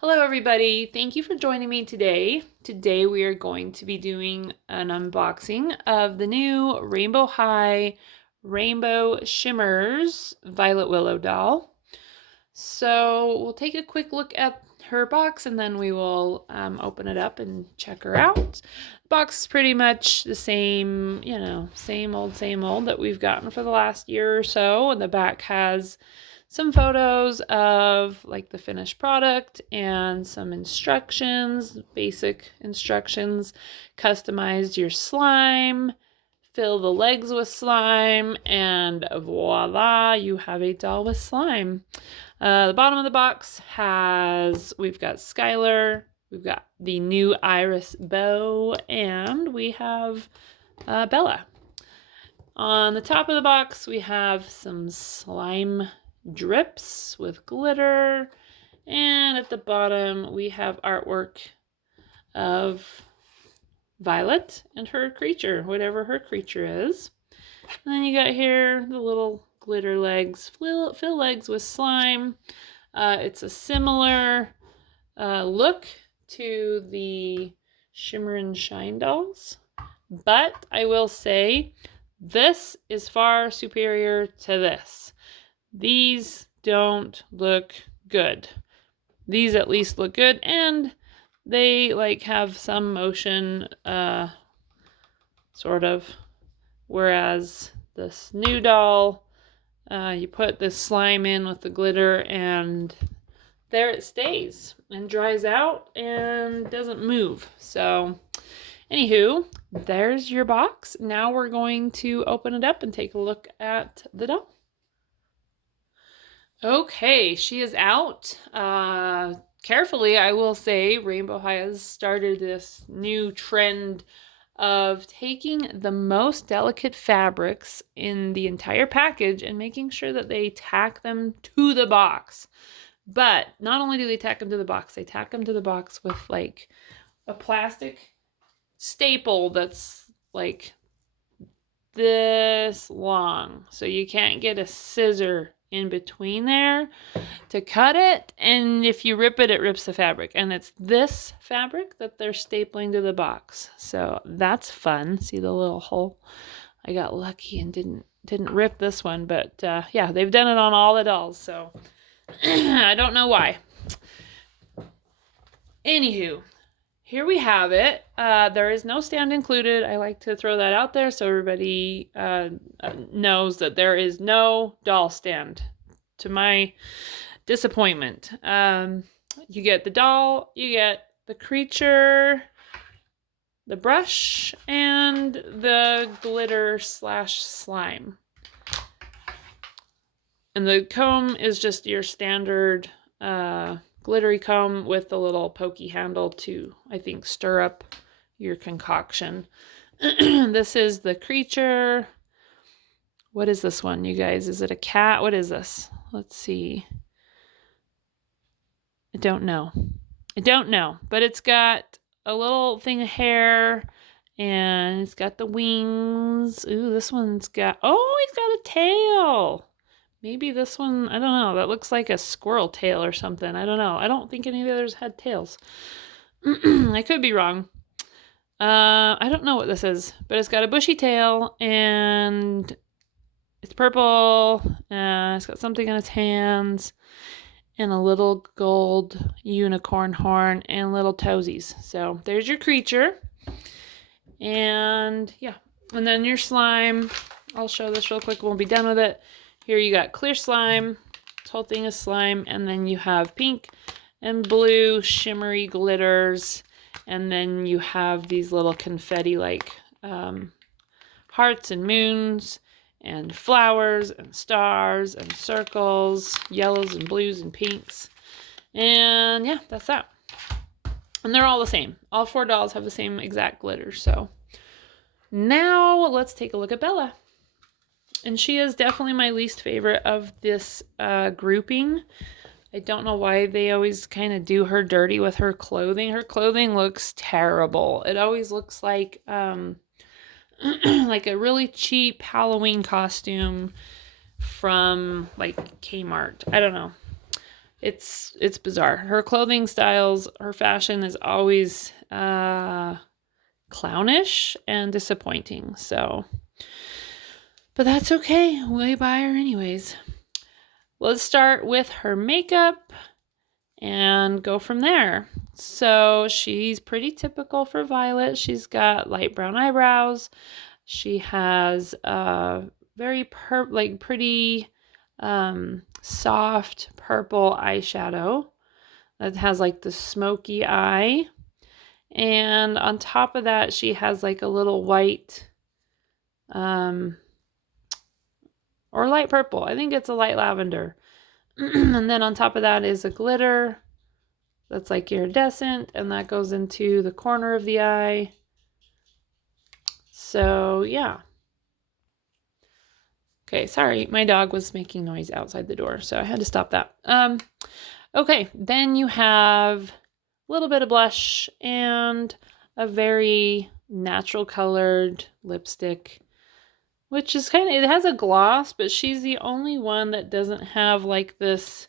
Hello everybody, thank you for joining me today. Today we are going to be doing an unboxing of the new Rainbow High Rainbow Shimmers Violet Willow doll. So we'll take a quick look at her box and then we will open it up and check her out. The box is pretty much the same, same old that we've gotten for the last year or so. And the back has some photos of like the finished product and some instructions, basic instructions. Customize your slime, fill the legs with slime, and voila, you have a doll with slime. The bottom of the box we've got Skylar, we've got the new Iris bow, and we have Bella. On the top of the box, we have some slime drips with glitter, and at the bottom we have artwork of Violet and her creature, whatever her creature is. And then you got here the little glitter legs, fill legs with slime. It's a similar look to the Shimmer and Shine dolls, but I will say this is far superior to this. These don't look good. These at least look good, and they like have some motion, sort of. Whereas this new doll, you put this slime in with the glitter and there it stays and dries out and doesn't move. So anywho, there's your box. Now we're going to open it up and take a look at the doll. Okay, she is out. Carefully, I will say, Rainbow High has started this new trend of taking the most delicate fabrics in the entire package and making sure that they tack them to the box. But not only do they tack them to the box, they tack them to the box with like a plastic staple that's like this long. So you can't get a scissor in between there to cut it, and if you rip it, it rips the fabric, and it's this fabric that they're stapling to the box. So that's fun. See the little hole? I got lucky and didn't rip this one, but yeah, they've done it on all the dolls, so I don't know why. Anywho, here we have it. There is no stand included. I like to throw that out there so everybody knows that there is no doll stand, to my disappointment. You get the doll, you get the creature, the brush, and the glitter / slime. And the comb is just your standard glittery comb with a little pokey handle to, I think, stir up your concoction. This is the creature. What is this one, you guys? Is it a cat? What is this? Let's see. I don't know, but it's got a little thing of hair and it's got the wings. Ooh, this one's got, oh, he's got a tail. Maybe this one, I don't know, that looks like a squirrel tail or something. I don't know. I don't think any of the others had tails. I could be wrong. I don't know what this is, but it's got a bushy tail and it's purple. It's got something in its hands and a little gold unicorn horn and little toesies. So there's your creature. And yeah, and then your slime. I'll show this real quick. We'll be done with it. Here you got clear slime. This whole thing is slime. And then you have pink and blue shimmery glitters. And then you have these little confetti-like hearts and moons and flowers and stars and circles, yellows and blues and pinks. And yeah, that's that. And they're all the same. All 4 dolls have the same exact glitter. So now let's take a look at Bella. And she is definitely my least favorite of this grouping. I don't know why they always kind of do her dirty with her clothing. Her clothing looks terrible. It always looks like like a really cheap Halloween costume from like Kmart. I don't know. It's bizarre. Her clothing styles, her fashion is always clownish and disappointing. So, but that's okay. We buy her anyways. Let's start with her makeup and go from there. So she's pretty typical for Violet. She's got light brown eyebrows. She has very pretty soft purple eyeshadow that has like the smoky eye. And on top of that, she has like a little white or light purple. I think it's a light lavender. And then on top of that is a glitter that's like iridescent, and that goes into the corner of the eye. So yeah. Okay, sorry, my dog was making noise outside the door, so I had to stop that. Okay, then you have a little bit of blush and a very natural colored lipstick, which is it has a gloss, but she's the only one that doesn't have like this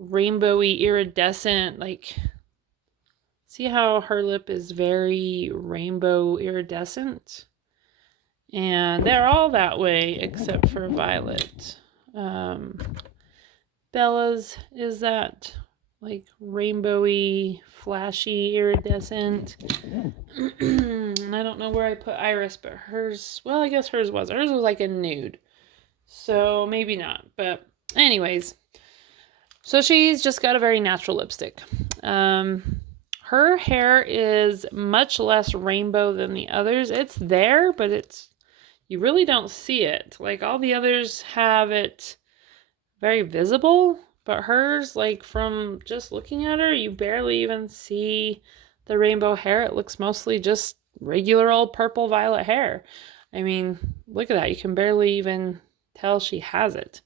rainbowy iridescent, like, see how her lip is very rainbow iridescent? And they're all that way except for Violet. Bella's is that like rainbowy, flashy, iridescent. And I don't know where I put Iris, but hers, well, I guess hers was like a nude. So maybe not, but anyways. So she's just got a very natural lipstick. Her hair is much less rainbow than the others. It's there, but you really don't see it. Like all the others have it very visible, but hers, like from just looking at her, you barely even see the rainbow hair. It looks mostly just regular old purple violet hair. I mean, look at that. You can barely even tell she has it.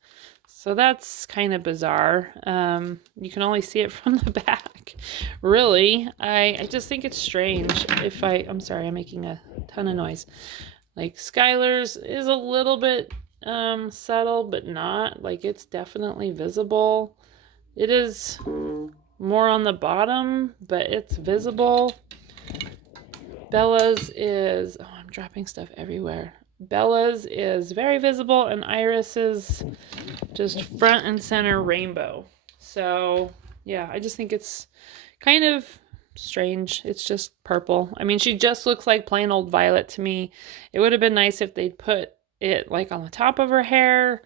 So that's kind of bizarre. You can only see it from the back. Really, I just think it's strange. I'm sorry, I'm making a ton of noise. Like Skylar's is a little bit subtle, but not. Like it's definitely visible. It is more on the bottom, but it's visible. Bella's is, oh, I'm dropping stuff everywhere. Bella's is very visible, and Iris is just front and center rainbow. So yeah, I just think it's kind of strange. It's just purple. I mean, she just looks like plain old Violet to me. It would have been nice if they'd put it like on the top of her hair.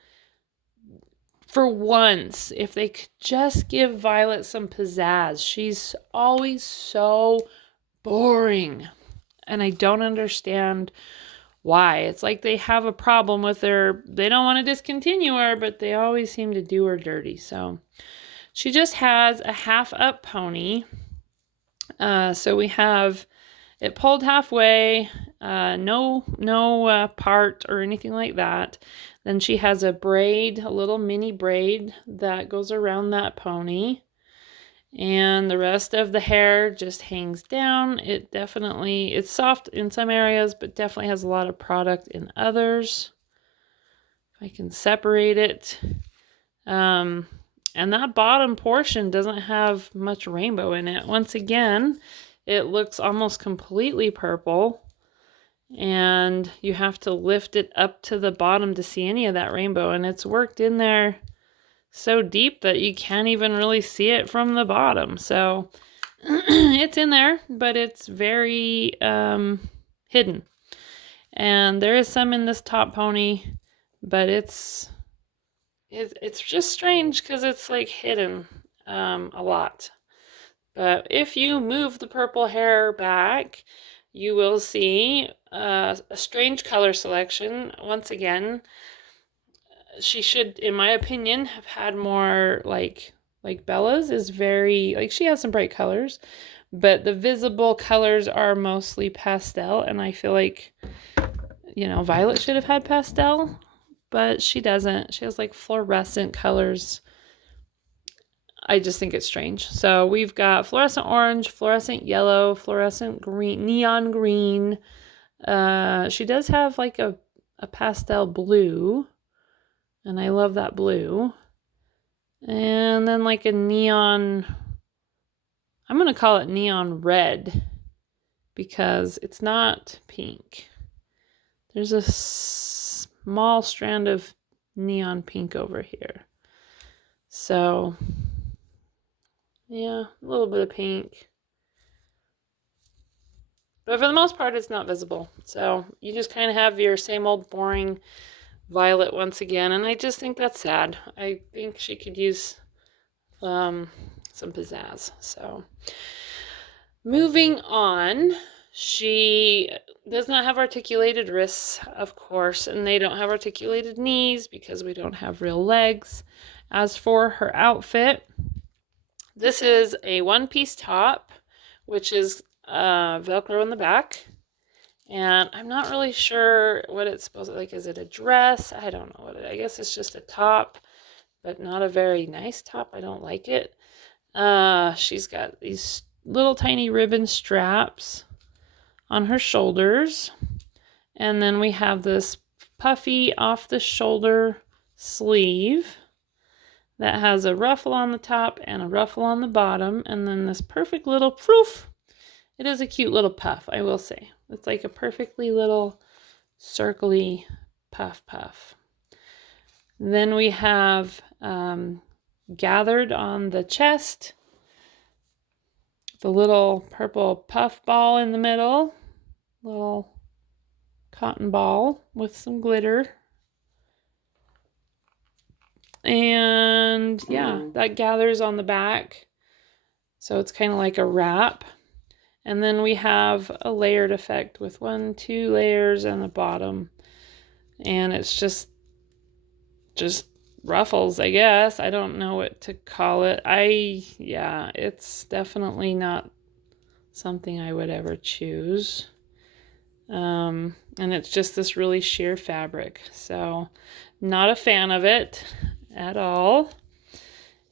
For once, if they could just give Violet some pizzazz. She's always so boring, and I don't understand why. It's like they have a problem with her. They don't want to discontinue her, but they always seem to do her dirty. So she just has a half up pony. So we have it pulled halfway, no part or anything like that. Then she has a braid, a little mini braid that goes around that pony. And the rest of the hair just hangs down. It's soft in some areas, but definitely has a lot of product in others. If I can separate it. And that bottom portion doesn't have much rainbow in it. Once again, it looks almost completely purple. And you have to lift it up to the bottom to see any of that rainbow. And it's worked in there so deep that you can't even really see it from the bottom. So it's in there, but it's very hidden. And there is some in this top pony, but it's just strange because it's like hidden a lot. But if you move the purple hair back, you will see a strange color selection. Once again, she should, in my opinion, have had more like Bella's is very, like she has some bright colors, but the visible colors are mostly pastel, and I feel like, Violet should have had pastel, but she doesn't. She has like fluorescent colors. I just think it's strange. So we've got fluorescent orange, fluorescent yellow, fluorescent green, neon green. She does have like a pastel blue, and I love that blue. And then like a neon, I'm going to call it neon red because it's not pink. There's a small strand of neon pink over here. So, yeah, a little bit of pink. But for the most part, it's not visible. So you just kind of have your same old boring violet once again. And I just think that's sad. I think she could use some pizzazz. So moving on, she does not have articulated wrists, of course, and they don't have articulated knees because we don't have real legs. As for her outfit, this is a one-piece top, which is Velcro in the back. And I'm not really sure what it's supposed to like. Is it a dress? I don't know what it is. I guess it's just a top, but not a very nice top. I don't like it. She's got these little tiny ribbon straps on her shoulders. And then we have this puffy off the shoulder sleeve that has a ruffle on the top and a ruffle on the bottom. And then this perfect little poof. It is a cute little puff, I will say. It's like a perfectly little circly puff. Then we have gathered on the chest, the little purple puff ball in the middle, little cotton ball with some glitter. And yeah, that gathers on the back. So it's kind of like a wrap. And then we have a layered effect with 2 layers on the bottom. And it's just ruffles, I guess. I don't know what to call it. It's definitely not something I would ever choose. And it's just this really sheer fabric. So not a fan of it at all.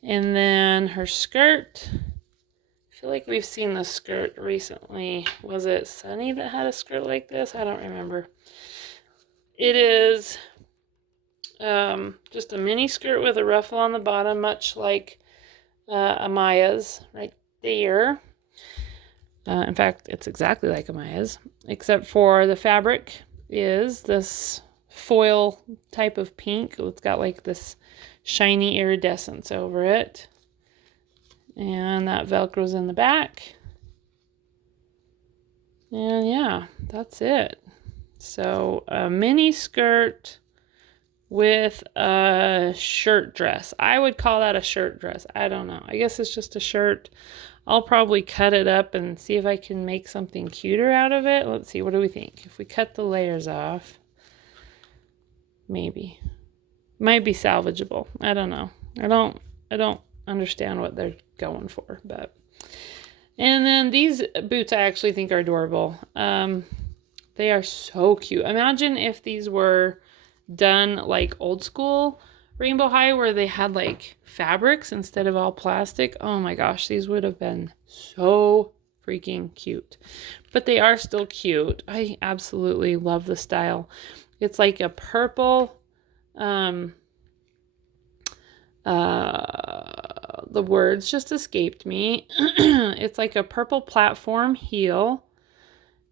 And then her skirt. I feel like we've seen the skirt recently. Was it Sunny that had a skirt like this? I don't remember. It is just a mini skirt with a ruffle on the bottom, much like Amaya's right there. In fact, it's exactly like Amaya's, except for the fabric is this foil type of pink. It's got like this shiny iridescence over it. And that Velcro's in the back. And yeah, that's it. So a mini skirt with a shirt dress. I would call that a shirt dress. I don't know. I guess it's just a shirt. I'll probably cut it up and see if I can make something cuter out of it. Let's see. What do we think? If we cut the layers off, maybe. Might be salvageable. I don't know. I don't understand what they're going for, but. And then these boots I actually think are adorable. They are so cute. Imagine if these were done like old school Rainbow High where they had like fabrics instead of all plastic. Oh my gosh, these would have been so freaking cute. But they are still cute. I absolutely love the style. It's like a purple the words just escaped me. It's like a purple platform heel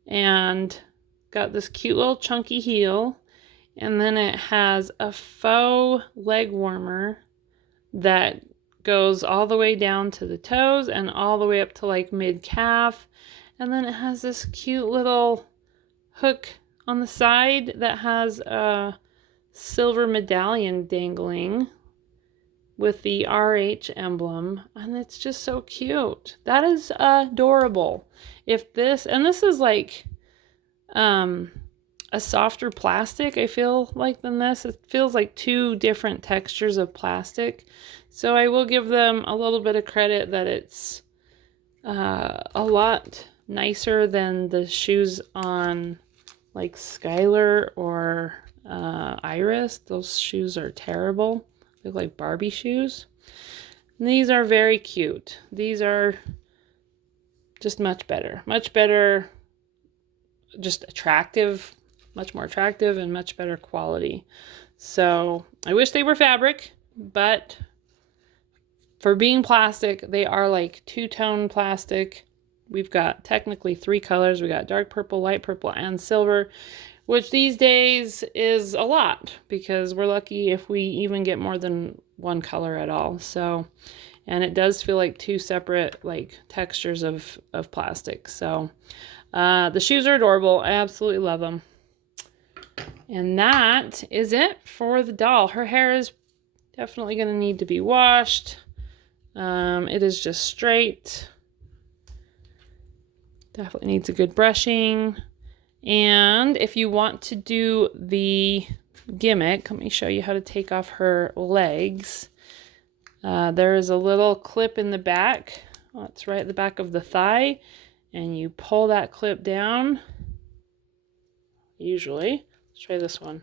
and got this cute little chunky heel. And then it has a faux leg warmer that goes all the way down to the toes and all the way up to like mid-calf. And then it has this cute little hook on the side that has a silver medallion dangling with the RH emblem. And it's just so cute. That is adorable. If this, and this is like a softer plastic, I feel like, than this. It feels like 2 different textures of plastic. So I will give them a little bit of credit that it's a lot nicer than the shoes on like Skylar or Iris. Those shoes are terrible. They look like Barbie shoes. And these are very cute. These are just much better. Much better, just attractive, much more attractive and much better quality. So I wish they were fabric, but for being plastic, they are like two-tone plastic. We've got technically 3 colors. We got dark purple, light purple, and silver, which these days is a lot because we're lucky if we even get more than one color at all. So, and it does feel like 2 separate like textures of plastic. So the shoes are adorable. I absolutely love them. And that is it for the doll. Her hair is definitely going to need to be washed. It is just straight. Definitely needs a good brushing. And if you want to do the gimmick, let me show you how to take off her legs. There is a little clip in the back. Oh, it's right at the back of the thigh. And you pull that clip down. Usually. Let's try this one.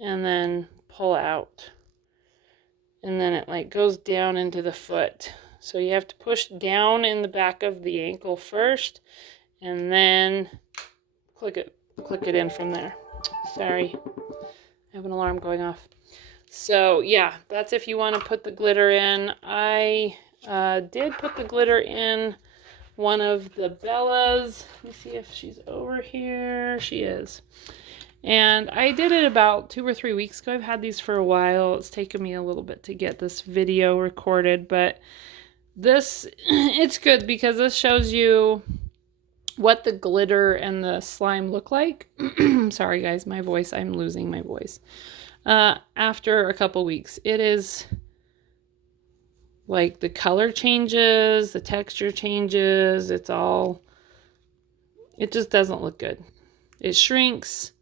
And then pull out. And then it like goes down into the foot. So you have to push down in the back of the ankle first. And then click it in from there. Sorry. I have an alarm going off. So yeah, that's if you want to put the glitter in. I did put the glitter in one of the Bellas. Let me see if she's over here. She is. And I did it about 2 or 3 weeks ago. I've had these for a while. It's taken me a little bit to get this video recorded, but this, it's good because this shows you what the glitter and the slime look like. Sorry guys, my voice, I'm losing my voice. After a couple weeks, it is like the color changes, the texture changes, it just doesn't look good. It shrinks.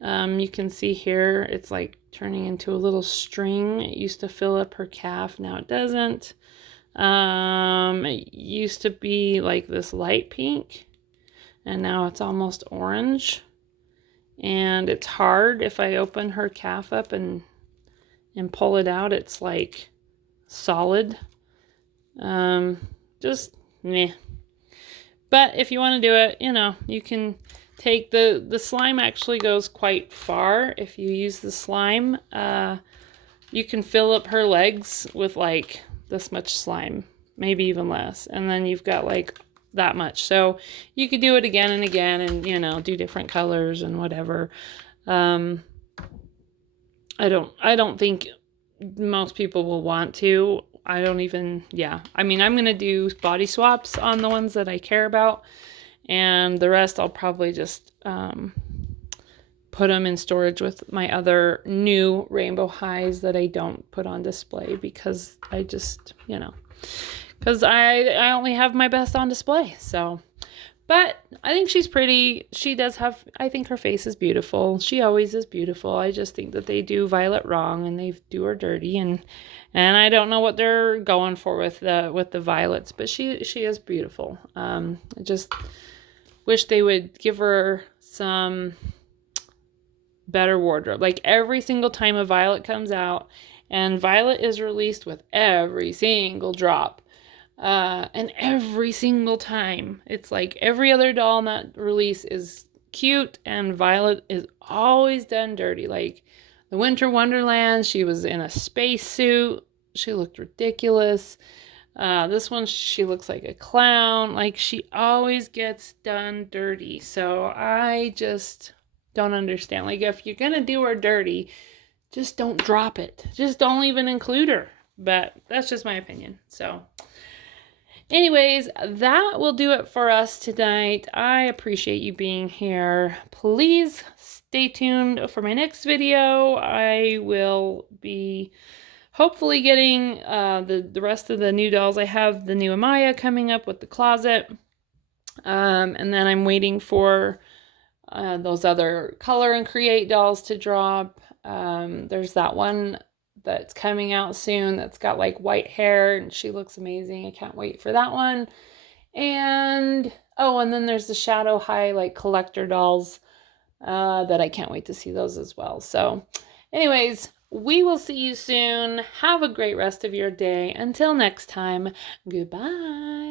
You can see here, it's like turning into a little string. It used to fill up her calf, now it doesn't. It used to be like this light pink, and now it's almost orange. And it's hard. If I open her calf up and pull it out, it's like solid. Just meh. But if you want to do it, you know, you can take the slime actually goes quite far. If you use the slime, you can fill up her legs with like this much slime, maybe even less. And then you've got like that much. So you could do it again and again and, you know, do different colors and whatever. I don't think most people will want to. I don't even, yeah. I mean, I'm going to do body swaps on the ones that I care about. And the rest I'll probably just put them in storage with my other new rainbow highs that I don't put on display because I just, you know, because I only have my best on display. So, but I think she's pretty. She does have, I think her face is beautiful. She always is beautiful. I just think that they do Violet wrong and they do her dirty, and I don't know what they're going for with the violets, but she is beautiful. I just wish they would give her some better wardrobe. Like every single time a Violet comes out, and Violet is released with every single drop. And every single time, it's like every other doll in that release is cute, and Violet is always done dirty. Like the Winter Wonderland, she was in a spacesuit. She looked ridiculous. This one, she looks like a clown. Like she always gets done dirty. So I just don't understand. Like if you're gonna do her dirty, just don't drop it. Just don't even include her. But that's just my opinion. So anyways, that will do it for us tonight. I appreciate you being here. Please stay tuned for my next video. I will be hopefully getting the rest of the new dolls. I have the new Amaya coming up with the closet. And then I'm waiting for those other color and create dolls to drop. There's that one that's coming out soon that's got like white hair and she looks amazing. I can't wait for that one. And oh, and then there's the Shadow High like collector dolls that I can't wait to see those as well. So anyways, we will see you soon. Have a great rest of your day. Until next time, goodbye.